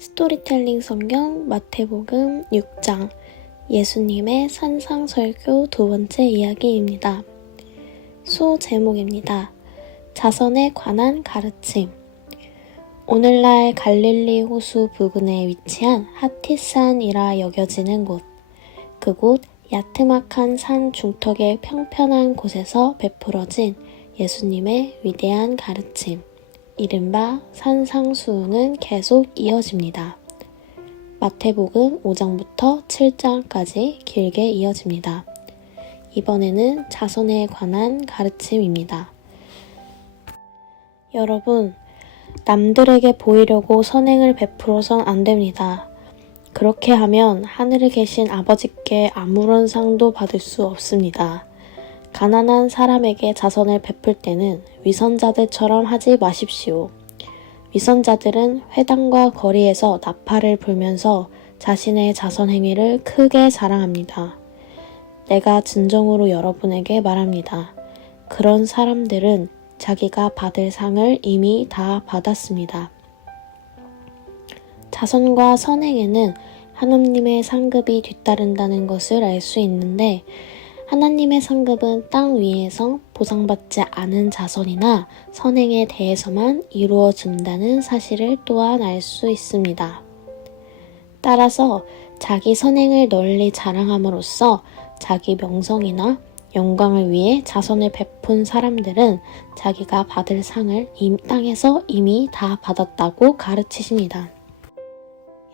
스토리텔링 성경 마태복음 6장 예수님의 산상설교 두 번째 이야기입니다. 소제목입니다. 자선에 관한 가르침. 오늘날 갈릴리 호수 부근에 위치한 하티산이라 여겨지는 곳. 그곳 야트막한 산 중턱의 평편한 곳에서 베풀어진 예수님의 위대한 가르침. 이른바 산상수훈은 계속 이어집니다. 마태복음 5장부터 7장까지 길게 이어집니다. 이번에는 자선에 관한 가르침입니다. 여러분, 남들에게 보이려고 선행을 베풀어선 안 됩니다. 그렇게 하면 하늘에 계신 아버지께 아무런 상도 받을 수 없습니다. 가난한 사람에게 자선을 베풀 때는 위선자들처럼 하지 마십시오. 위선자들은 회당과 거리에서 나팔을 불면서 자신의 자선 행위를 크게 자랑합니다. 내가 진정으로 여러분에게 말합니다. 그런 사람들은 자기가 받을 상을 이미 다 받았습니다. 자선과 선행에는 하나님의 상급이 뒤따른다는 것을 알 수 있는데 하나님의 상급은 땅 위에서 보상받지 않은 자선이나 선행에 대해서만 이루어진다는 사실을 또한 알 수 있습니다. 따라서 자기 선행을 널리 자랑함으로써 자기 명성이나 영광을 위해 자선을 베푼 사람들은 자기가 받을 상을 이 땅에서 이미 다 받았다고 가르치십니다.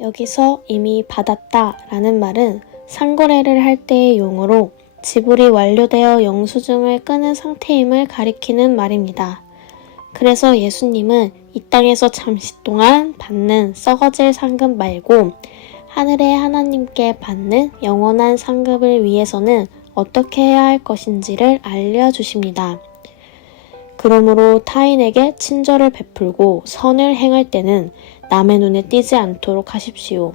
여기서 이미 받았다라는 말은 상거래를 할 때의 용어로 지불이 완료되어 영수증을 끄는 상태임을 가리키는 말입니다. 그래서 예수님은 이 땅에서 잠시 동안 받는 썩어질 상급 말고 하늘의 하나님께 받는 영원한 상급을 위해서는 어떻게 해야 할 것인지를 알려주십니다. 그러므로 타인에게 친절을 베풀고 선을 행할 때는 남의 눈에 띄지 않도록 하십시오.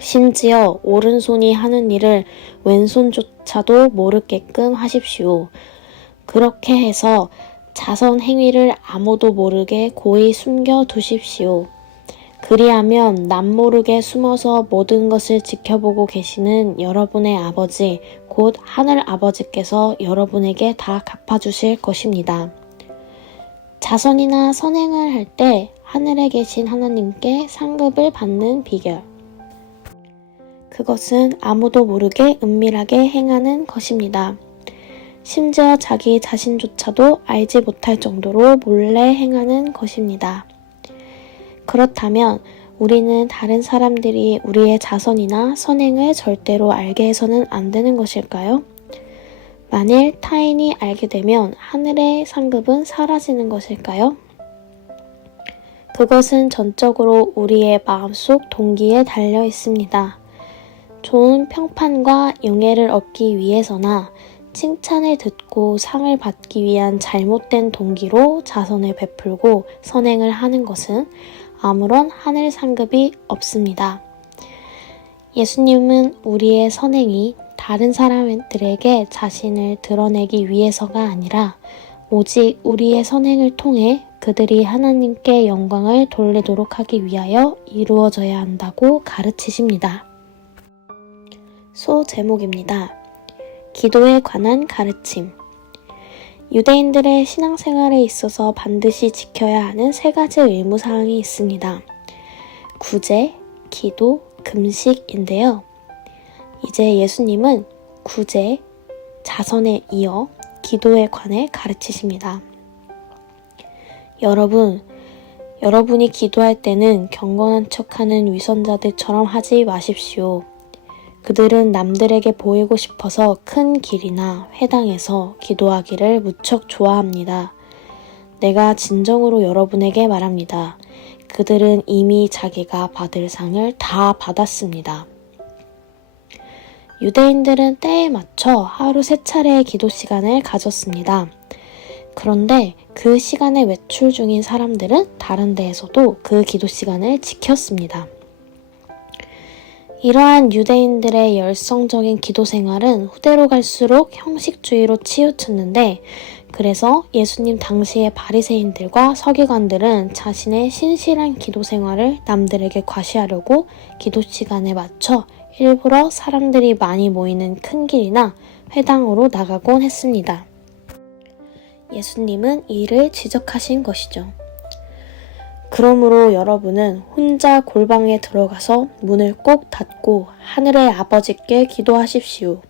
심지어 오른손이 하는 일을 왼손조차도 모르게끔 하십시오. 그렇게 해서 자선 행위를 아무도 모르게 고이 숨겨 두십시오. 그리하면 남모르게 숨어서 모든 것을 지켜보고 계시는 여러분의 아버지, 곧 하늘 아버지께서 여러분에게 다 갚아주실 것입니다. 자선이나 선행을 할 때 하늘에 계신 하나님께 상급을 받는 비결. 그것은 아무도 모르게 은밀하게 행하는 것입니다. 심지어 자기 자신조차도 알지 못할 정도로 몰래 행하는 것입니다. 그렇다면 우리는 다른 사람들이 우리의 자선이나 선행을 절대로 알게 해서는 안 되는 것일까요? 만일 타인이 알게 되면 하늘의 상급은 사라지는 것일까요? 그것은 전적으로 우리의 마음속 동기에 달려 있습니다. 좋은 평판과 용예를 얻기 위해서나 칭찬을 듣고 상을 받기 위한 잘못된 동기로 자선을 베풀고 선행을 하는 것은 아무런 하늘 상급이 없습니다. 예수님은 우리의 선행이 다른 사람들에게 자신을 드러내기 위해서가 아니라 오직 우리의 선행을 통해 그들이 하나님께 영광을 돌리도록 하기 위하여 이루어져야 한다고 가르치십니다. 소제목입니다. 기도에 관한 가르침. 유대인들의 신앙생활에 있어서 반드시 지켜야 하는 세 가지 의무사항이 있습니다. 구제, 기도, 금식인데요. 이제 예수님은 구제, 자선에 이어 기도에 관해 가르치십니다. 여러분이 기도할 때는 경건한 척하는 위선자들처럼 하지 마십시오. 그들은 남들에게 보이고 싶어서 큰 길이나 회당에서 기도하기를 무척 좋아합니다. 내가 진정으로 여러분에게 말합니다. 그들은 이미 자기가 받을 상을 다 받았습니다. 유대인들은 때에 맞춰 하루 3차례의 기도 시간을 가졌습니다. 그런데 그 시간에 외출 중인 사람들은 다른 데에서도 그 기도 시간을 지켰습니다. 이러한 유대인들의 열성적인 기도 생활은 후대로 갈수록 형식주의로 치우쳤는데 그래서 예수님 당시의 바리새인들과 서기관들은 자신의 신실한 기도 생활을 남들에게 과시하려고 기도 시간에 맞춰 일부러 사람들이 많이 모이는 큰 길이나 회당으로 나가곤 했습니다. 예수님은 이를 지적하신 것이죠. 그러므로 여러분은 혼자 골방에 들어가서 문을 꼭 닫고 하늘의 아버지께 기도하십시오.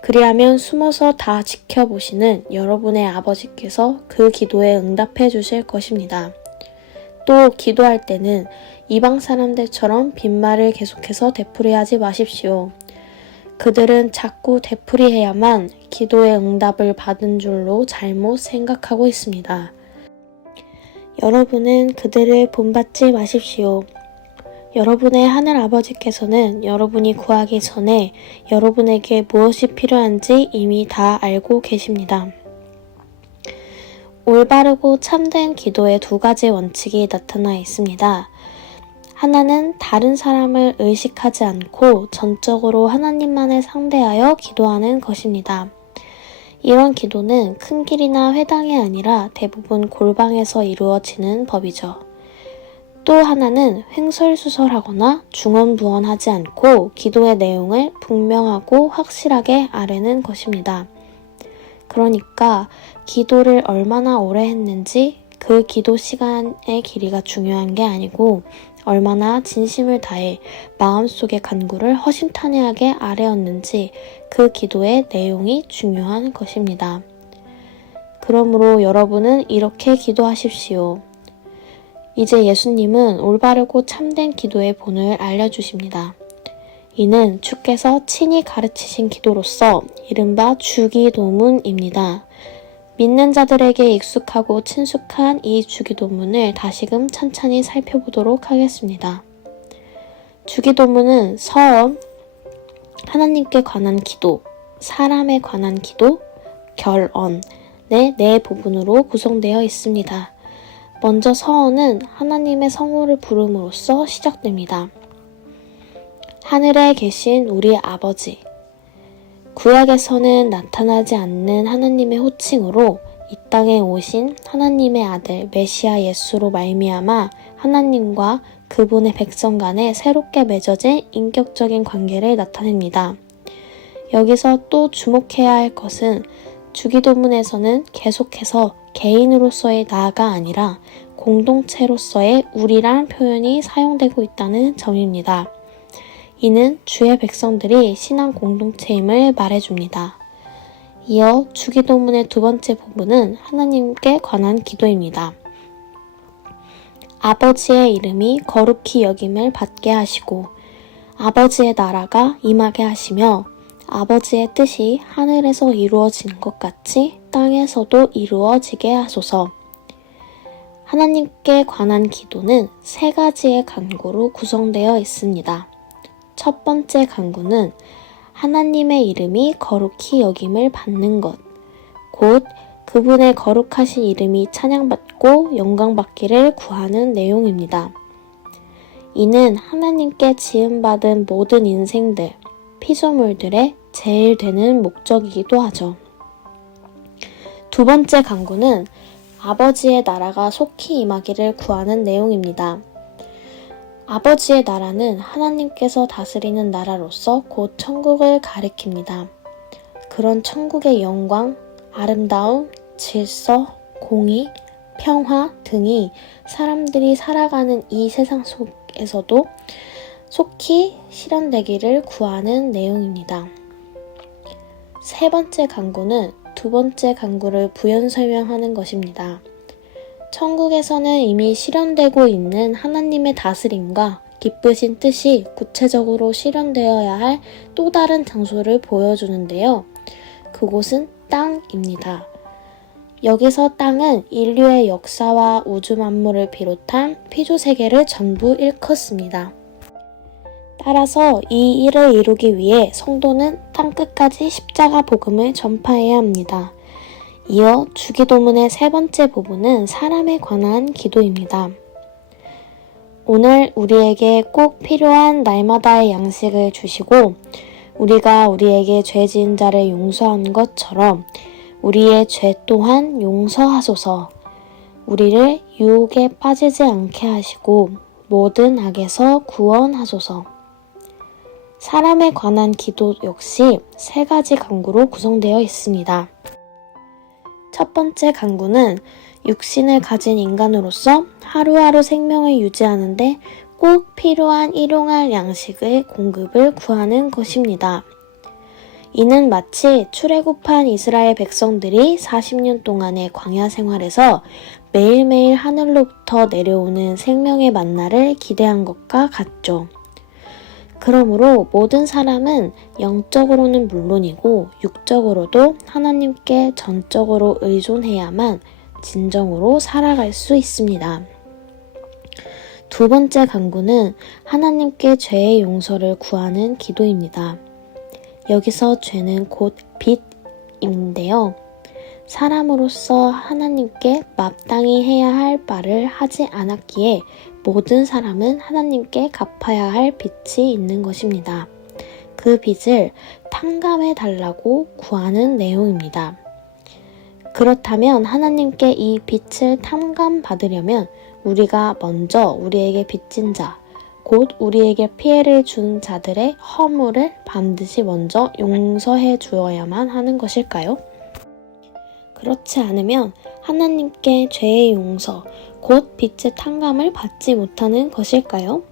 그리하면 숨어서 다 지켜보시는 여러분의 아버지께서 그 기도에 응답해 주실 것입니다. 또 기도할 때는 이방 사람들처럼 빈말을 계속해서 되풀이하지 마십시오. 그들은 자꾸 되풀이해야만 기도의 응답을 받은 줄로 잘못 생각하고 있습니다. 여러분은 그들을 본받지 마십시오. 여러분의 하늘 아버지께서는 여러분이 구하기 전에 여러분에게 무엇이 필요한지 이미 다 알고 계십니다. 올바르고 참된 기도의 두 가지 원칙이 나타나 있습니다. 하나는 다른 사람을 의식하지 않고 전적으로 하나님만을 상대하여 기도하는 것입니다. 이런 기도는 큰 길이나 회당이 아니라 대부분 골방에서 이루어지는 법이죠. 또 하나는 횡설수설하거나 중언부언하지 않고 기도의 내용을 분명하고 확실하게 아뢰는 것입니다. 그러니까 기도를 얼마나 오래 했는지 그 기도 시간의 길이가 중요한 게 아니고 얼마나 진심을 다해 마음속의 간구를 허심탄회하게 아뢰었는지 그 기도의 내용이 중요한 것입니다. 그러므로 여러분은 이렇게 기도하십시오. 이제 예수님은 올바르고 참된 기도의 본을 알려주십니다. 이는 주께서 친히 가르치신 기도로서 이른바 주기도문입니다. 믿는 자들에게 익숙하고 친숙한 이 주기도문을 다시금 찬찬히 살펴보도록 하겠습니다. 주기도문은 서언, 하나님께 관한 기도, 사람에 관한 기도, 결언의 네 부분으로 구성되어 있습니다. 먼저 서언은 하나님의 성호를 부름으로써 시작됩니다. 하늘에 계신 우리 아버지. 구약에서는 나타나지 않는 하나님의 호칭으로 이 땅에 오신 하나님의 아들 메시아 예수로 말미암아 하나님과 그분의 백성 간에 새롭게 맺어진 인격적인 관계를 나타냅니다. 여기서 또 주목해야 할 것은 주기도문에서는 계속해서 개인으로서의 나가 아니라 공동체로서의 우리란 표현이 사용되고 있다는 점입니다. 이는 주의 백성들이 신앙 공동체임을 말해줍니다. 이어 주기도문의 두 번째 부분은 하나님께 관한 기도입니다. 아버지의 이름이 거룩히 여김을 받게 하시고 아버지의 나라가 임하게 하시며 아버지의 뜻이 하늘에서 이루어지는 것 같이 땅에서도 이루어지게 하소서. 하나님께 관한 기도는 세 가지의 간구로 구성되어 있습니다. 첫 번째 간구는 하나님의 이름이 거룩히 여김을 받는 것, 곧 그분의 거룩하신 이름이 찬양받고 영광받기를 구하는 내용입니다. 이는 하나님께 지음받은 모든 인생들, 피조물들의 제일 되는 목적이기도 하죠. 두 번째 간구는 아버지의 나라가 속히 임하기를 구하는 내용입니다. 아버지의 나라는 하나님께서 다스리는 나라로서 곧 천국을 가리킵니다. 그런 천국의 영광, 아름다움, 질서, 공의, 평화 등이 사람들이 살아가는 이 세상 속에서도 속히 실현되기를 구하는 내용입니다. 세 번째 간구는 두 번째 간구를 부연 설명하는 것입니다. 천국에서는 이미 실현되고 있는 하나님의 다스림과 기쁘신 뜻이 구체적으로 실현되어야 할 또 다른 장소를 보여주는데요. 그곳은 땅입니다. 여기서 땅은 인류의 역사와 우주 만물을 비롯한 피조세계를 전부 일컫습니다. 따라서 이 일을 이루기 위해 성도는 땅끝까지 십자가 복음을 전파해야 합니다. 이어 주기도문의 세 번째 부분은 사람에 관한 기도입니다. 오늘 우리에게 꼭 필요한 날마다의 양식을 주시고 우리가 우리에게 죄 지은 자를 용서한 것처럼 우리의 죄 또한 용서하소서. 우리를 유혹에 빠지지 않게 하시고 모든 악에서 구원하소서. 사람에 관한 기도 역시 3가지 간구로 구성되어 있습니다. 첫 번째 간구는 육신을 가진 인간으로서 하루하루 생명을 유지하는데 꼭 필요한 일용할 양식의 공급을 구하는 것입니다. 이는 마치 출애굽한 이스라엘 백성들이 40년 동안의 광야 생활에서 매일매일 하늘로부터 내려오는 생명의 만나를 기대한 것과 같죠. 그러므로 모든 사람은 영적으로는 물론이고 육적으로도 하나님께 전적으로 의존해야만 진정으로 살아갈 수 있습니다. 두 번째 간구는 하나님께 죄의 용서를 구하는 기도입니다. 여기서 죄는 곧 빚인데요. 사람으로서 하나님께 마땅히 해야 할 바를 하지 않았기에 모든 사람은 하나님께 갚아야 할 빚이 있는 것입니다. 그 빚을 탕감해 달라고 구하는 내용입니다. 그렇다면 하나님께 이 빚을 탕감받으려면 우리가 먼저 우리에게 빚진 자, 곧 우리에게 피해를 준 자들의 허물을 반드시 먼저 용서해 주어야만 하는 것일까요? 그렇지 않으면 하나님께 죄의 용서, 곧 빚의 탕감을 받지 못하는 것일까요?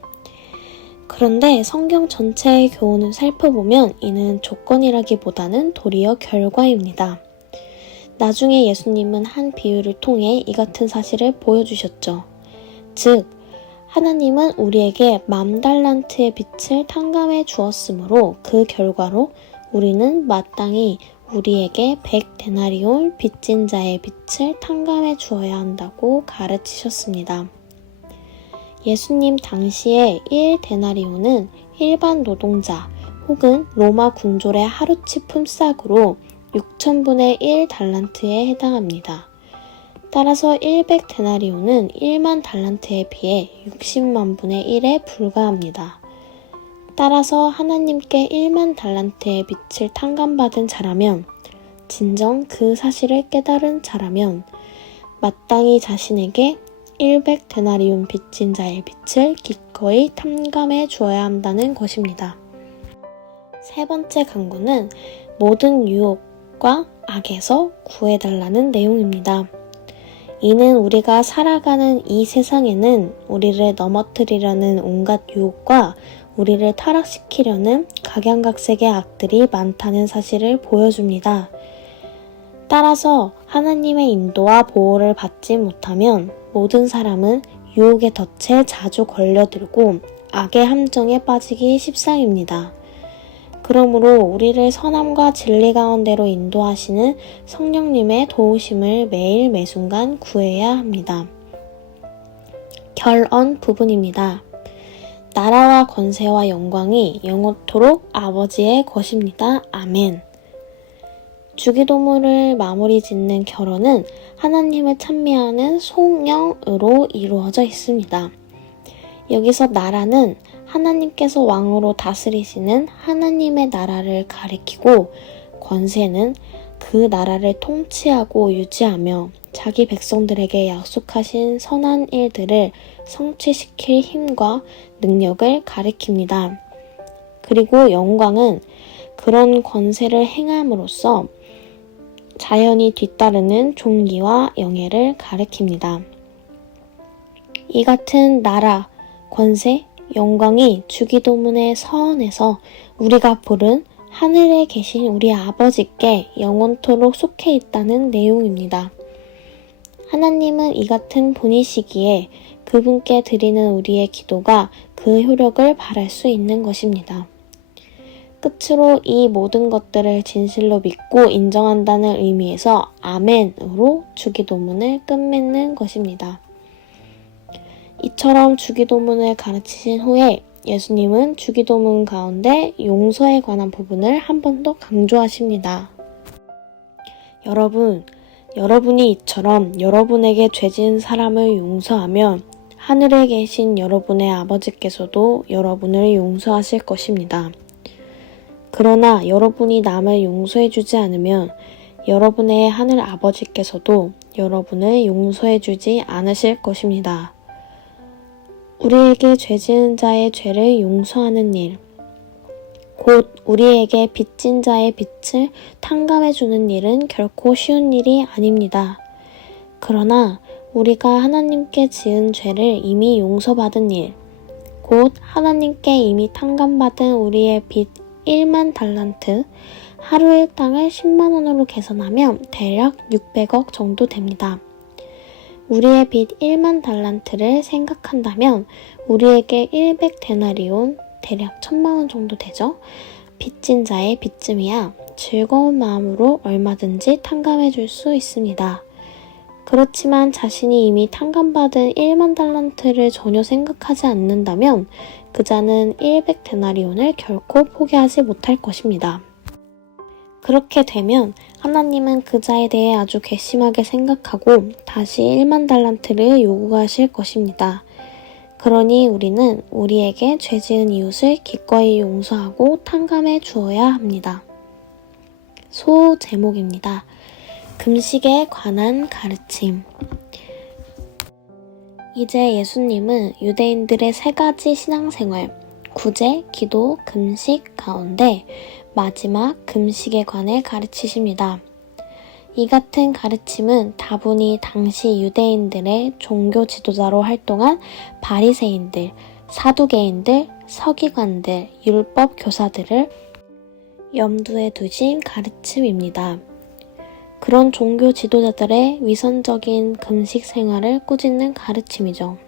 그런데 성경 전체의 교훈을 살펴보면 이는 조건이라기보다는 도리어 결과입니다. 나중에 예수님은 한 비유를 통해 이 같은 사실을 보여주셨죠. 즉, 하나님은 우리에게 10,000달란트의 빚을 탕감해 주었으므로 그 결과로 우리는 마땅히 우리에게 100데나리온 빚진 자의 빚을 탕감해 주어야 한다고 가르치셨습니다. 예수님 당시에 1데나리온은 일반 노동자 혹은 로마 군졸의 하루치 품삯으로 6,000분의 1 달란트에 해당합니다. 따라서 100데나리온은 1만 달란트에 비해 60만 분의 1에 불과합니다. 따라서 하나님께 1만 달란트의 빚을 탕감받은 자라면, 진정 그 사실을 깨달은 자라면 마땅히 자신에게 100데나리온 빚진 자의 빚을 기꺼이 탕감해 주어야 한다는 것입니다. 세 번째 간구는 모든 유혹과 악에서 구해달라는 내용입니다. 이는 우리가 살아가는 이 세상에는 우리를 넘어뜨리려는 온갖 유혹과 우리를 타락시키려는 각양각색의 악들이 많다는 사실을 보여줍니다. 따라서 하나님의 인도와 보호를 받지 못하면 모든 사람은 유혹의 덫에 자주 걸려들고 악의 함정에 빠지기 십상입니다. 그러므로 우리를 선함과 진리 가운데로 인도하시는 성령님의 도우심을 매일 매순간 구해야 합니다. 결언 부분입니다. 나라와 권세와 영광이 영원토록 아버지의 것입니다. 아멘. 주기도문을 마무리 짓는 결언은 하나님을 찬미하는 송영으로 이루어져 있습니다. 여기서 나라는 하나님께서 왕으로 다스리시는 하나님의 나라를 가리키고, 권세는 그 나라를 통치하고 유지하며 자기 백성들에게 약속하신 선한 일들을 성취시킬 힘과 능력을 가리킵니다. 그리고 영광은 그런 권세를 행함으로써 자연히 뒤따르는 존귀와 영예를 가리킵니다. 이 같은 나라, 권세, 영광이 주기도문의 서원에서 우리가 부른 하늘에 계신 우리 아버지께 영원토록 속해 있다는 내용입니다. 하나님은 이 같은 분이시기에 그분께 드리는 우리의 기도가 그 효력을 발할 수 있는 것입니다. 끝으로 이 모든 것들을 진실로 믿고 인정한다는 의미에서 아멘으로 주기도문을 끝맺는 것입니다. 이처럼 주기도문을 가르치신 후에 예수님은 주기도문 가운데 용서에 관한 부분을 한 번 더 강조하십니다. 여러분이 이처럼 여러분에게 죄진 사람을 용서하면 하늘에 계신 여러분의 아버지께서도 여러분을 용서하실 것입니다. 그러나 여러분이 남을 용서해주지 않으면 여러분의 하늘 아버지께서도 여러분을 용서해 주지 않으실 것입니다. 우리에게 죄 지은 자의 죄를 용서하는 일, 곧 우리에게 빚진 자의 빚을 탕감해 주는 일은 결코 쉬운 일이 아닙니다. 그러나 우리가 하나님께 지은 죄를 이미 용서받은 일, 곧 하나님께 이미 탕감받은 우리의 빚 1만 달란트, 하루 일당을 10만 원으로 계산하면 대략 600억 정도 됩니다. 우리의 빚 1만 달란트를 생각한다면 우리에게 100데나리온, 대략 1000만 원 정도 되죠? 빚진 자의 빚쯤이야 즐거운 마음으로 얼마든지 탕감해 줄 수 있습니다. 그렇지만 자신이 이미 탕감받은 1만 달란트를 전혀 생각하지 않는다면 그 자는 100데나리온을 결코 포기하지 못할 것입니다. 그렇게 되면 하나님은 그 자에 대해 아주 괘씸하게 생각하고 다시 1만 달란트를 요구하실 것입니다. 그러니 우리는 우리에게 죄 지은 이웃을 기꺼이 용서하고 탕감해 주어야 합니다. 소 제목입니다. 금식에 관한 가르침. 이제 예수님은 유대인들의 3가지 신앙생활, 구제, 기도, 금식 가운데 마지막 금식에 관해 가르치십니다. 이 같은 가르침은 다분히 당시 유대인들의 종교 지도자로 활동한 바리새인들, 사두개인들, 서기관들, 율법 교사들을 염두에 두신 가르침입니다. 그런 종교 지도자들의 위선적인 금식 생활을 꾸짖는 가르침이죠.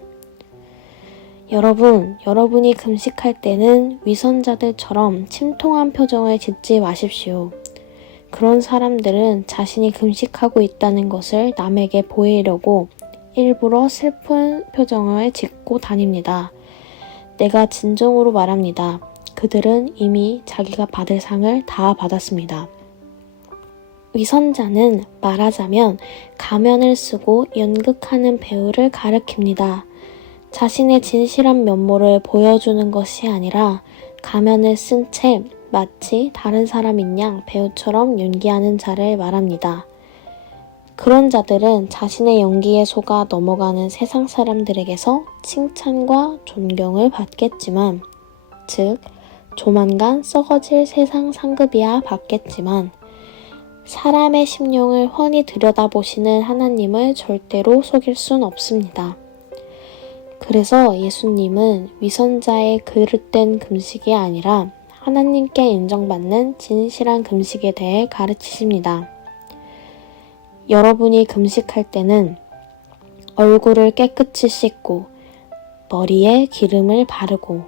여러분이 금식할 때는 위선자들처럼 침통한 표정을 짓지 마십시오. 그런 사람들은 자신이 금식하고 있다는 것을 남에게 보이려고 일부러 슬픈 표정을 짓고 다닙니다. 내가 진정으로 말합니다. 그들은 이미 자기가 받을 상을 다 받았습니다. 위선자는 말하자면 가면을 쓰고 연극하는 배우를 가리킵니다. 자신의 진실한 면모를 보여주는 것이 아니라 가면을 쓴 채 마치 다른 사람인 양 배우처럼 연기하는 자를 말합니다. 그런 자들은 자신의 연기에 속아 넘어가는 세상 사람들에게서 칭찬과 존경을 받겠지만, 즉 조만간 썩어질 세상 상급이야 받겠지만 사람의 심령을 훤히 들여다보시는 하나님을 절대로 속일 순 없습니다. 그래서 예수님은 위선자의 그릇된 금식이 아니라 하나님께 인정받는 진실한 금식에 대해 가르치십니다. 여러분이 금식할 때는 얼굴을 깨끗이 씻고 머리에 기름을 바르고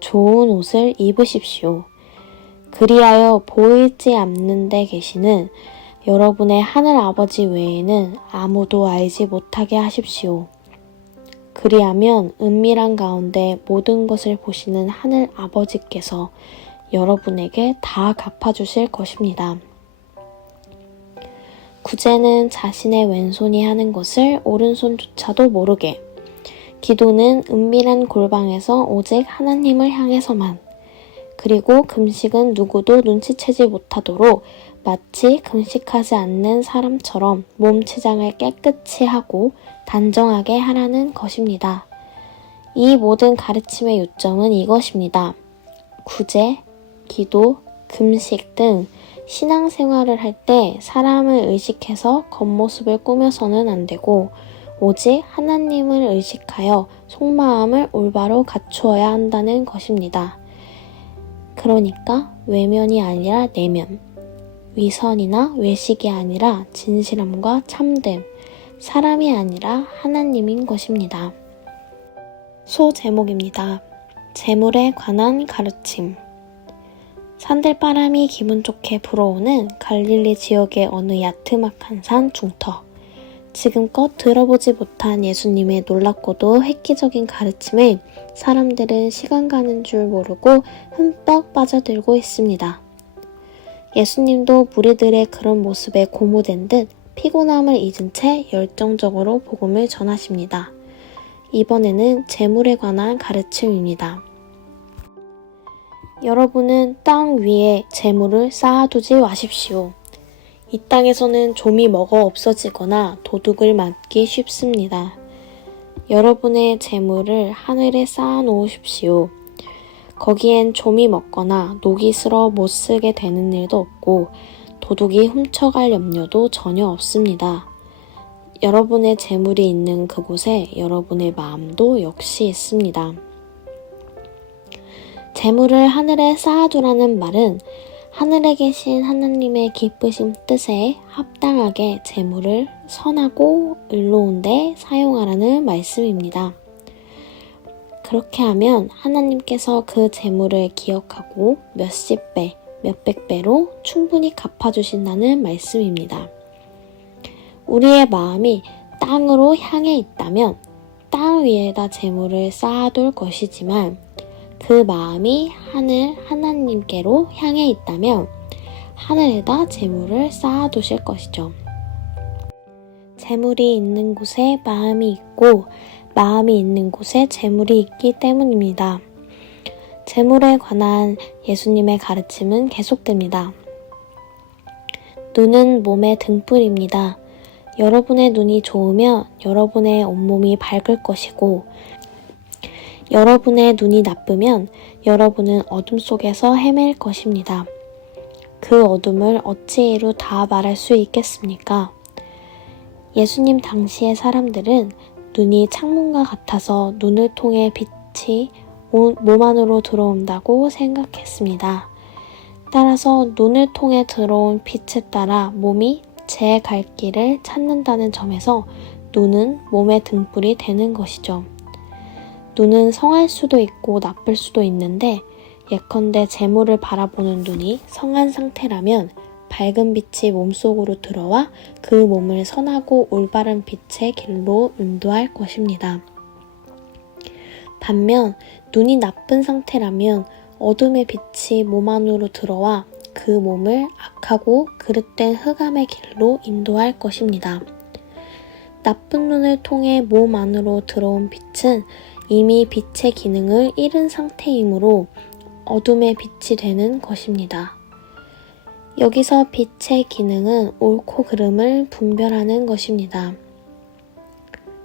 좋은 옷을 입으십시오. 그리하여 보이지 않는 데 계시는 여러분의 하늘 아버지 외에는 아무도 알지 못하게 하십시오. 그리하면 은밀한 가운데 모든 것을 보시는 하늘 아버지께서 여러분에게 다 갚아주실 것입니다. 구제는 자신의 왼손이 하는 것을 오른손조차도 모르게, 기도는 은밀한 골방에서 오직 하나님을 향해서만, 그리고 금식은 누구도 눈치채지 못하도록 마치 금식하지 않는 사람처럼 몸치장을 깨끗이 하고 단정하게 하라는 것입니다. 이 모든 가르침의 요점은 이것입니다. 구제, 기도, 금식 등 신앙생활을 할 때 사람을 의식해서 겉모습을 꾸며서는 안 되고 오직 하나님을 의식하여 속마음을 올바로 갖추어야 한다는 것입니다. 그러니까 외면이 아니라 내면, 위선이나 외식이 아니라 진실함과 참됨, 사람이 아니라 하나님인 것입니다. 소 제목입니다. 재물에 관한 가르침. 산들바람이 기분 좋게 불어오는 갈릴리 지역의 어느 야트막한 산 중터. 지금껏 들어보지 못한 예수님의 놀랍고도 획기적인 가르침에 사람들은 시간 가는 줄 모르고 흠뻑 빠져들고 있습니다. 예수님도 무리들의 그런 모습에 고무된 듯 피곤함을 잊은 채 열정적으로 복음을 전하십니다. 이번에는 재물에 관한 가르침입니다. 여러분은 땅 위에 재물을 쌓아두지 마십시오. 이 땅에서는 좀이 먹어 없어지거나 도둑을 맞기 쉽습니다. 여러분의 재물을 하늘에 쌓아 놓으십시오. 거기엔 좀이 먹거나 녹이 슬어 못 쓰게 되는 일도 없고 도둑이 훔쳐갈 염려도 전혀 없습니다. 여러분의 재물이 있는 그곳에 여러분의 마음도 역시 있습니다. 재물을 하늘에 쌓아두라는 말은 하늘에 계신 하나님의 기쁘신 뜻에 합당하게 재물을 선하고 의로운 데 사용하라는 말씀입니다. 그렇게 하면 하나님께서 그 재물을 기억하고 몇십 배, 몇백 배로 충분히 갚아주신다는 말씀입니다. 우리의 마음이 땅으로 향해 있다면 땅 위에다 재물을 쌓아둘 것이지만 그 마음이 하늘 하나님께로 향해 있다면 하늘에다 재물을 쌓아두실 것이죠. 재물이 있는 곳에 마음이 있고 마음이 있는 곳에 재물이 있기 때문입니다. 재물에 관한 예수님의 가르침은 계속됩니다. 눈은 몸의 등불입니다. 여러분의 눈이 좋으면 여러분의 온몸이 밝을 것이고 여러분의 눈이 나쁘면 여러분은 어둠 속에서 헤맬 것입니다. 그 어둠을 어찌이로 다 말할 수 있겠습니까? 예수님 당시의 사람들은 눈이 창문과 같아서 눈을 통해 빛이 몸 안으로 들어온다고 생각했습니다. 따라서 눈을 통해 들어온 빛에 따라 몸이 제 갈 길을 찾는다는 점에서 눈은 몸의 등불이 되는 것이죠. 눈은 성할 수도 있고 나쁠 수도 있는데 예컨대 재물을 바라보는 눈이 성한 상태라면 밝은 빛이 몸속으로 들어와 그 몸을 선하고 올바른 빛의 길로 인도할 것입니다. 반면 눈이 나쁜 상태라면 어둠의 빛이 몸 안으로 들어와 그 몸을 악하고 그릇된 흑암의 길로 인도할 것입니다. 나쁜 눈을 통해 몸 안으로 들어온 빛은 이미 빛의 기능을 잃은 상태이므로 어둠의 빛이 되는 것입니다. 여기서 빛의 기능은 옳고 그름을 분별하는 것입니다.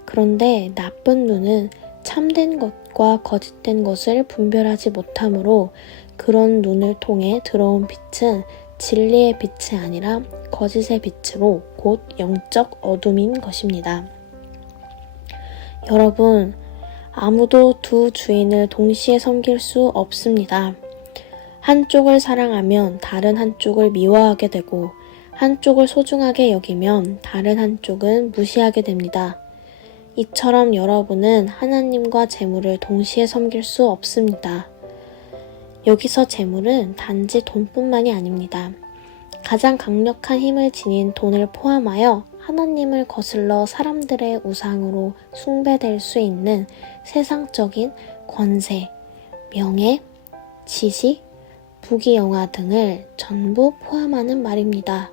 그런데 나쁜 눈은 참된 것과 거짓된 것을 분별하지 못하므로 그런 눈을 통해 들어온 빛은 진리의 빛이 아니라 거짓의 빛으로 곧 영적 어둠인 것입니다. 여러분, 아무도 두 주인을 동시에 섬길 수 없습니다. 한쪽을 사랑하면 다른 한쪽을 미워하게 되고 한쪽을 소중하게 여기면 다른 한쪽은 무시하게 됩니다. 이처럼 여러분은 하나님과 재물을 동시에 섬길 수 없습니다. 여기서 재물은 단지 돈뿐만이 아닙니다. 가장 강력한 힘을 지닌 돈을 포함하여 하나님을 거슬러 사람들의 우상으로 숭배될 수 있는 세상적인 권세, 명예, 지식, 부귀영화 등을 전부 포함하는 말입니다.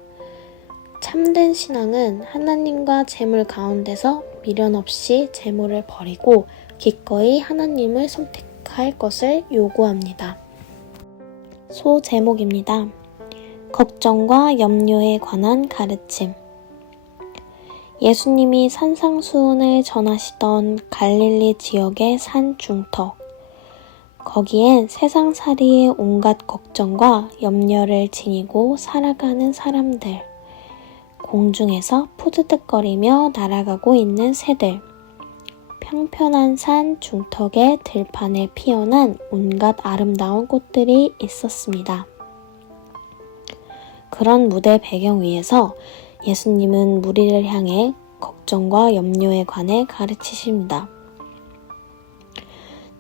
참된 신앙은 하나님과 재물 가운데서 미련 없이 재물을 버리고 기꺼이 하나님을 선택할 것을 요구합니다. 소제목입니다. 걱정과 염려에 관한 가르침. 예수님이 산상수훈을 전하시던 갈릴리 지역의 산 중턱. 거기엔 세상살이의 온갖 걱정과 염려를 지니고 살아가는 사람들. 공중에서 푸드득거리며 날아가고 있는 새들. 평편한 산 중턱의 들판에 피어난 온갖 아름다운 꽃들이 있었습니다. 그런 무대 배경 위에서 예수님은 무리를 향해 걱정과 염려에 관해 가르치십니다.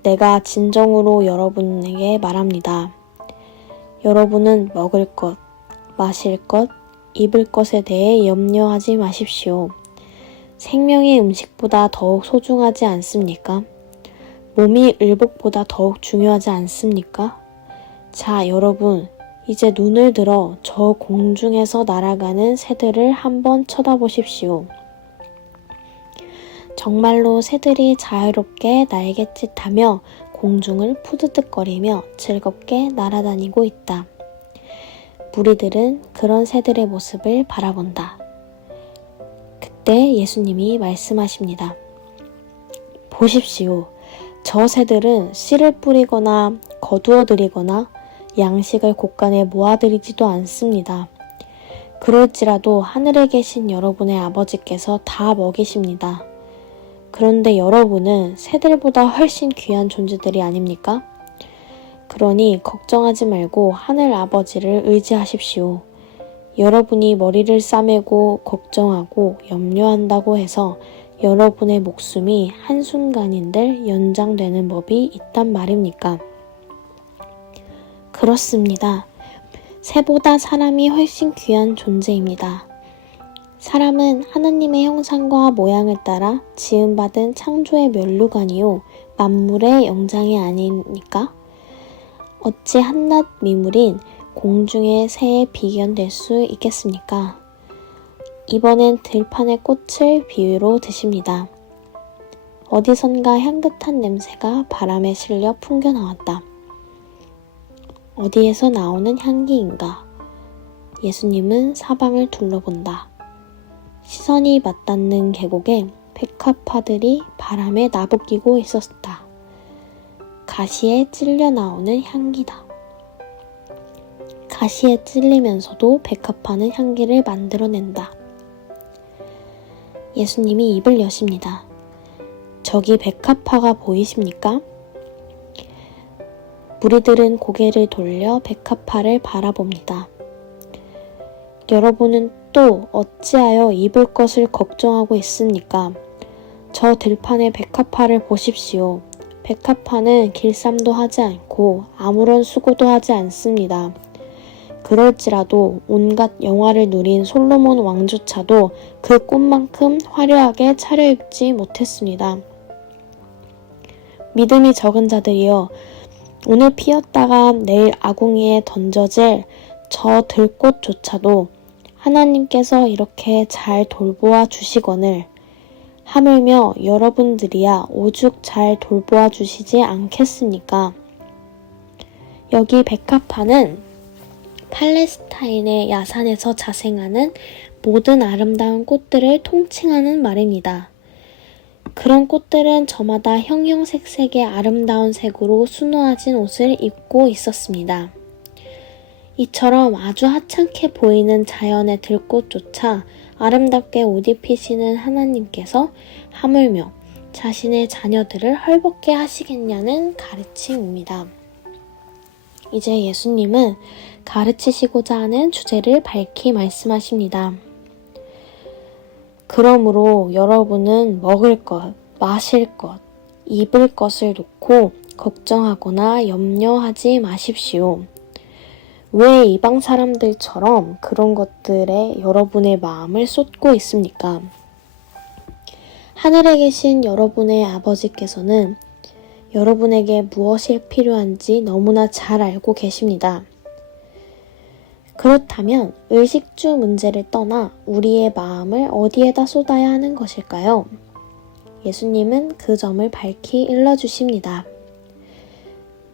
내가 진정으로 여러분에게 말합니다. 여러분은 먹을 것, 마실 것, 입을 것에 대해 염려하지 마십시오. 생명이 음식보다 더욱 소중하지 않습니까? 몸이 의복보다 더욱 중요하지 않습니까? 자, 여러분, 이제 눈을 들어 저 공중에서 날아가는 새들을 한번 쳐다보십시오. 정말로 새들이 자유롭게 날갯짓하며 공중을 푸드득거리며 즐겁게 날아다니고 있다. 무리들은 그런 새들의 모습을 바라본다. 그때 예수님이 말씀하십니다. 보십시오. 저 새들은 씨를 뿌리거나 거두어 들이거나 양식을 곳간에 모아들이지도 않습니다. 그럴지라도 하늘에 계신 여러분의 아버지께서 다 먹이십니다. 그런데 여러분은 새들보다 훨씬 귀한 존재들이 아닙니까? 그러니 걱정하지 말고 하늘 아버지를 의지하십시오. 여러분이 머리를 싸매고 걱정하고 염려한다고 해서 여러분의 목숨이 한순간인들 연장되는 법이 있단 말입니까? 그렇습니다. 새보다 사람이 훨씬 귀한 존재입니다. 사람은 하나님의 형상과 모양을 따라 지음받은 창조의 면류관이요 만물의 영장이 아니니까? 어찌 한낱 미물인 공중의 새에 비견될 수 있겠습니까? 이번엔 들판의 꽃을 비유로 드십니다. 어디선가 향긋한 냄새가 바람에 실려 풍겨나왔다. 어디에서 나오는 향기인가? 예수님은 사방을 둘러본다. 시선이 맞닿는 계곡에 백합화들이 바람에 나부끼고 있었다. 가시에 찔려 나오는 향기다. 가시에 찔리면서도 백합화는 향기를 만들어낸다. 예수님이 입을 여십니다. 저기 백합화가 보이십니까? 무리들은 고개를 돌려 백합화를 바라봅니다. 여러분은 또 어찌하여 입을 것을 걱정하고 있습니까? 저 들판의 백합화를 보십시오. 백합화는 길쌈도 하지 않고 아무런 수고도 하지 않습니다. 그럴지라도 온갖 영화를 누린 솔로몬 왕조차도 그 꽃만큼 화려하게 차려입지 못했습니다. 믿음이 적은 자들이여, 오늘 피었다가 내일 아궁이에 던져질 저 들꽃조차도 하나님께서 이렇게 잘 돌보아 주시거늘 하물며 여러분들이야 오죽 잘 돌보아 주시지 않겠습니까? 여기 백합화는 팔레스타인의 야산에서 자생하는 모든 아름다운 꽃들을 통칭하는 말입니다. 그런 꽃들은 저마다 형형색색의 아름다운 색으로 수놓아진 옷을 입고 있었습니다. 이처럼 아주 하찮게 보이는 자연의 들꽃조차 아름답게 옷 입히시는 하나님께서 하물며 자신의 자녀들을 헐벗게 하시겠냐는 가르침입니다. 이제 예수님은 가르치시고자 하는 주제를 밝히 말씀하십니다. 그러므로 여러분은 먹을 것, 마실 것, 입을 것을 놓고 걱정하거나 염려하지 마십시오. 왜 이방 사람들처럼 그런 것들에 여러분의 마음을 쏟고 있습니까? 하늘에 계신 여러분의 아버지께서는 여러분에게 무엇이 필요한지 너무나 잘 알고 계십니다. 그렇다면 의식주 문제를 떠나 우리의 마음을 어디에다 쏟아야 하는 것일까요? 예수님은 그 점을 밝히 일러주십니다.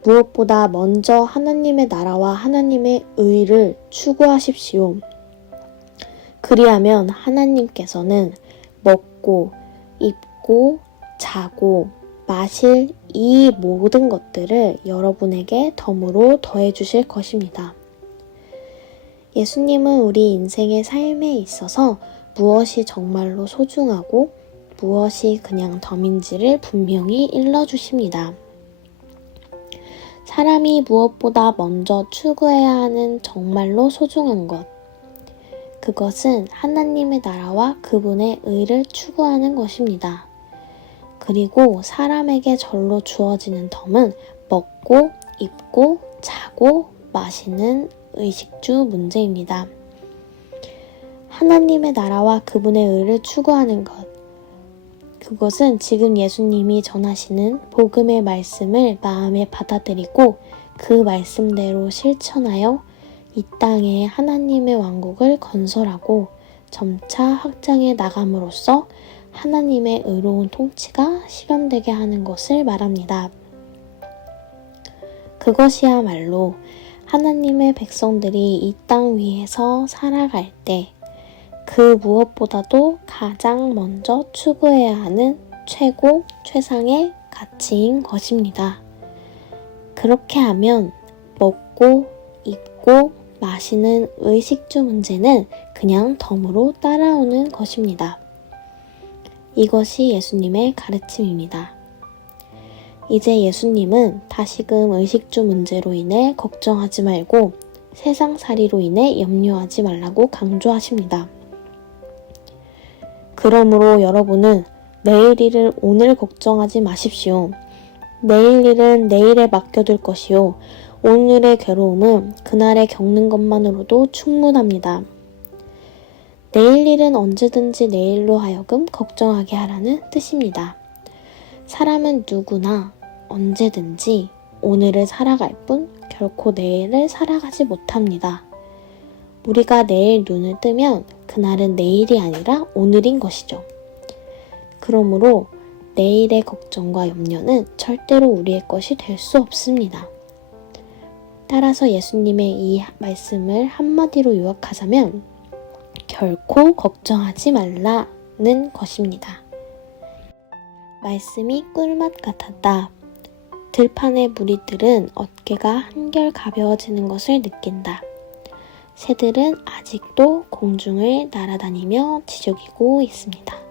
무엇보다 먼저 하나님의 나라와 하나님의 의를 추구하십시오. 그리하면 하나님께서는 먹고, 입고, 자고, 마실 이 모든 것들을 여러분에게 덤으로 더해 주실 것입니다. 예수님은 우리 인생의 삶에 있어서 무엇이 정말로 소중하고 무엇이 그냥 덤인지를 분명히 일러주십니다. 사람이 무엇보다 먼저 추구해야 하는 정말로 소중한 것, 그것은 하나님의 나라와 그분의 의를 추구하는 것입니다. 그리고 사람에게 절로 주어지는 덤은 먹고, 입고, 자고, 마시는 의식주 문제입니다. 하나님의 나라와 그분의 의를 추구하는 것, 그것은 지금 예수님이 전하시는 복음의 말씀을 마음에 받아들이고 그 말씀대로 실천하여 이 땅에 하나님의 왕국을 건설하고 점차 확장해 나감으로써 하나님의 의로운 통치가 실현되게 하는 것을 말합니다. 그것이야말로 하나님의 백성들이 이 땅 위에서 살아갈 때 그 무엇보다도 가장 먼저 추구해야 하는 최고, 최상의 가치인 것입니다. 그렇게 하면 먹고, 입고, 마시는 의식주 문제는 그냥 덤으로 따라오는 것입니다. 이것이 예수님의 가르침입니다. 이제 예수님은 다시금 의식주 문제로 인해 걱정하지 말고 세상살이로 인해 염려하지 말라고 강조하십니다. 그러므로 여러분은 내일 일을 오늘 걱정하지 마십시오. 내일 일은 내일에 맡겨둘 것이요. 오늘의 괴로움은 그날에 겪는 것만으로도 충분합니다. 내일 일은 언제든지 내일로 하여금 걱정하게 하라는 뜻입니다. 사람은 누구나 언제든지 오늘을 살아갈 뿐 결코 내일을 살아가지 못합니다. 우리가 내일 눈을 뜨면 그날은 내일이 아니라 오늘인 것이죠. 그러므로 내일의 걱정과 염려는 절대로 우리의 것이 될 수 없습니다. 따라서 예수님의 이 말씀을 한마디로 요약하자면 결코 걱정하지 말라는 것입니다. 말씀이 꿀맛 같았다. 들판의 무리들은 어깨가 한결 가벼워지는 것을 느낀다. 새들은 아직도 공중을 날아다니며 지저귀고 있습니다.